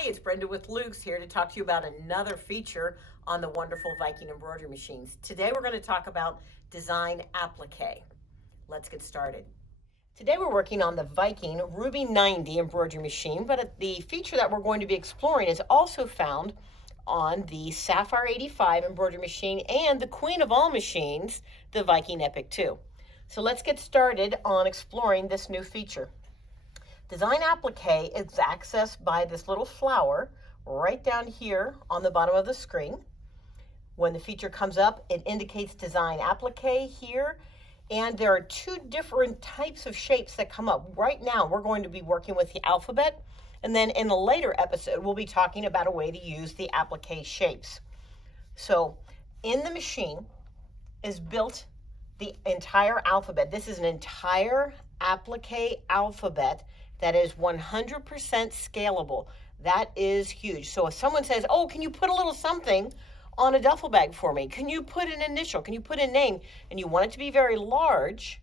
Hi, it's Brenda with Luke's here to talk to you about another feature on the wonderful Viking embroidery machines. Today we're going to talk about design applique. Let's get started. Today we're working on the Viking Ruby 90 embroidery machine, but the feature that we're going to be exploring is also found on the Sapphire 85 embroidery machine and the queen of all machines, the Viking Epic 2. So let's get started on exploring this new feature. Design applique is accessed by this little flower right down here on the bottom of the screen. When the feature comes up, it indicates design applique here, and there are two different types of shapes that come up. Right now, we're going to be working with the alphabet, and then in a later episode, we'll be talking about a way to use the applique shapes. So in the machine is built the entire alphabet. This is an entire applique alphabet that is 100% scalable. That is huge. So if someone says, oh, can you put a little something on a duffel bag for me? Can you put an initial? Can you put a name? And you want it to be very large,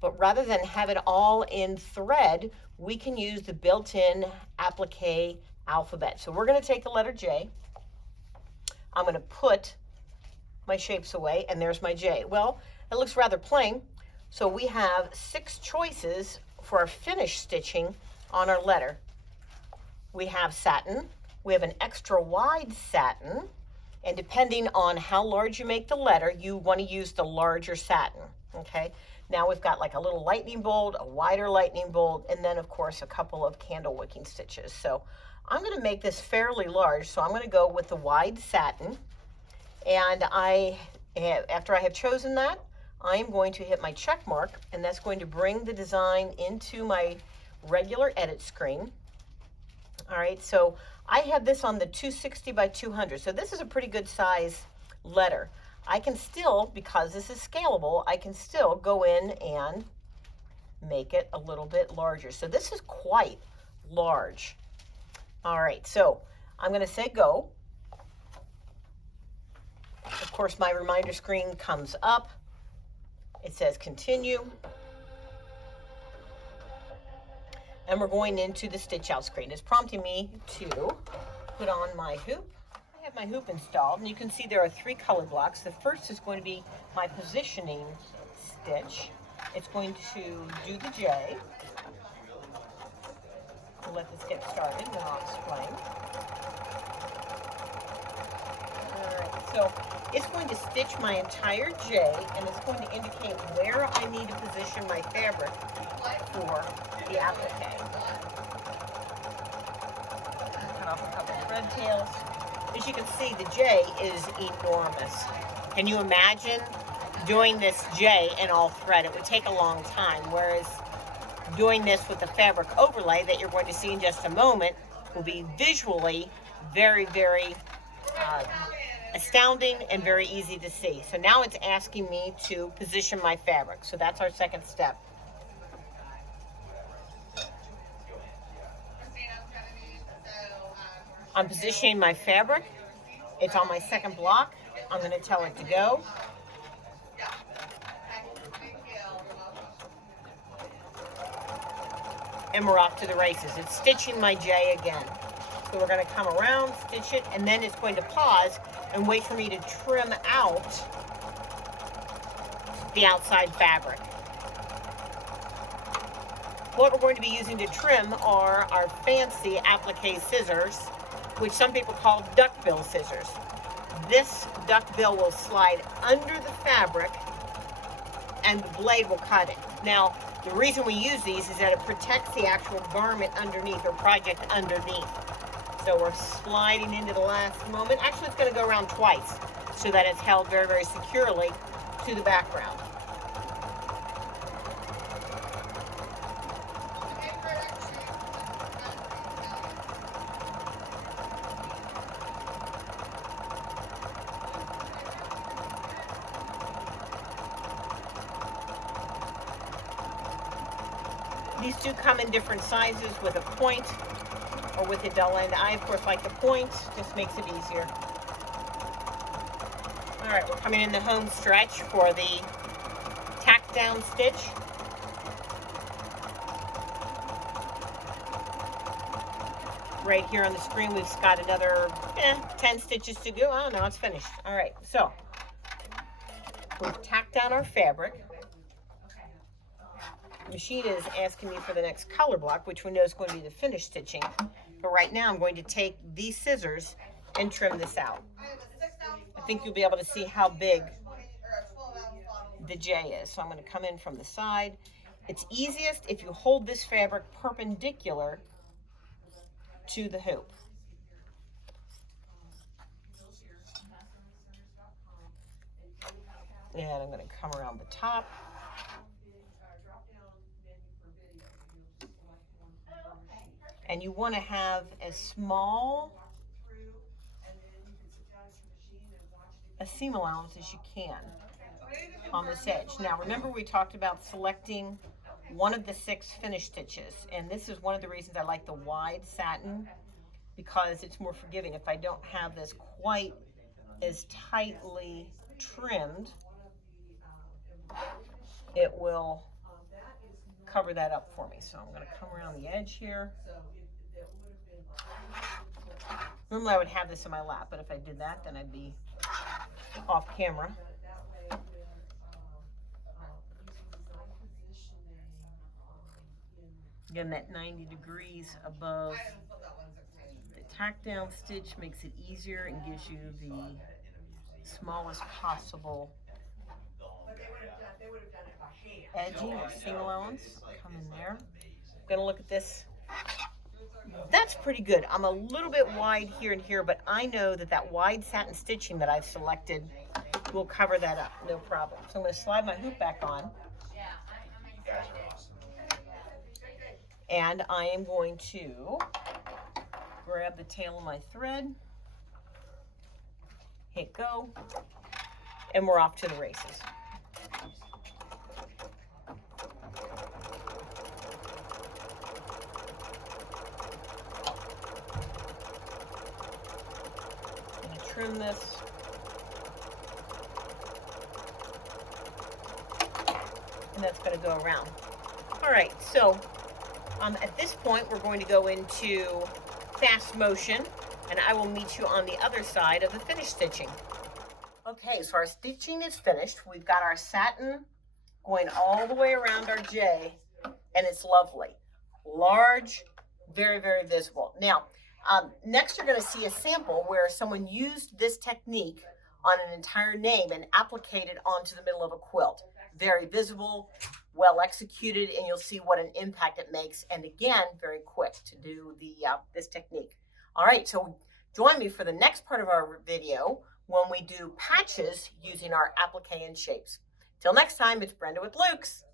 but rather than have it all in thread, we can use the built-in applique alphabet. So we're gonna take the letter J. I'm gonna put my shapes away, and there's my J. Well, it looks rather plain. So we have 6 choices for our finish stitching on our letter. We have satin, we have an extra wide satin, and depending on how large you make the letter, you want to use the larger satin, okay? Now we've got like a little lightning bolt, a wider lightning bolt, and then of course a couple of candle wicking stitches. So I'm going to make this fairly large, so I'm going to go with the wide satin, and after I have chosen that, I am going to hit my check mark, and that's going to bring the design into my regular edit screen. All right, so I have this on the 260 by 200, so this is a pretty good size letter. I can still, because this is scalable, I can still go in and make it a little bit larger. So this is quite large. All right, so I'm going to say go. Of course, my reminder screen comes up. It says continue, and we're going into the stitch out screen. It's prompting me to put on my hoop. I have my hoop installed, and you can see there are 3 color blocks. The first is going to be my positioning stitch. It's going to do the J. We'll let this get started, and then I'll explain. So it's going to stitch my entire J, and it's going to indicate where I need to position my fabric for the applique. Cut off a couple of thread tails. As you can see, the J is enormous. Can you imagine doing this J in all thread? It would take a long time, whereas doing this with the fabric overlay that you're going to see in just a moment will be visually very, very astounding and very easy to see. So now it's asking me to position my fabric. So that's our second step. I'm positioning my fabric. It's on my second block. I'm going to tell it to go. And we're off to the races. It's stitching my J again. So we're going to come around, stitch it, and then it's going to pause and wait for me to trim out the outside fabric. What we're going to be using to trim are our fancy applique scissors, which some people call duckbill scissors. This duckbill will slide under the fabric and the blade will cut it. Now, the reason we use these is that it protects the actual garment underneath or project underneath. So we're sliding into the last moment. Actually, it's going to go around twice so that it's held very, very securely to the background. These two come in different sizes with a point or with a dull end. I, of course, like the point, just makes it easier. All right, we're coming in the home stretch for the tack down stitch. right here on the screen, we've got another 10 stitches to go. Oh no, it's finished. All right, so we've tacked down our fabric. The machine is asking me for the next color block, which we know is going to be the finished stitching. But right now I'm going to take these scissors and trim this out. I think you'll be able to see how big the J is. So I'm going to come in from the side. It's easiest if you hold this fabric perpendicular to the hoop. And I'm going to come around the top. And you want to have as small a seam allowance as you can on this edge. Now remember, we talked about selecting one of the 6 finished stitches, and this is one of the reasons I like the wide satin, because it's more forgiving. If I don't have this quite as tightly trimmed, it will cover that up for me. So I'm going to come around the edge here. Normally I would have this in my lap, but if I did that, then I'd be off camera. Again, that 90 degrees above the tack down stitch makes it easier and gives you the smallest possible edging or seam allowance. Come in there. I'm going to look at this. That's pretty good. I'm a little bit wide here and here, but I know that that wide satin stitching that I've selected will cover that up, no problem. So I'm going to slide my hoop back on. And I am going to grab the tail of my thread, hit go, and we're off to the races. I'm going to trim this. And that's going to go around. All right, so at this point, we're going to go into fast motion, and I will meet you on the other side of the finished stitching. Okay, so our stitching is finished. We've got our satin going all the way around our J, and it's lovely. Large, very, very visible. Now, next you're going to see a sample where someone used this technique on an entire name and appliqued it onto the middle of a quilt. Very visible, well executed, and you'll see what an impact it makes. And again, very quick to do this technique. All right, so join me for the next part of our video when we do patches using our applique and shapes. Till next time, it's Brenda with Luke's.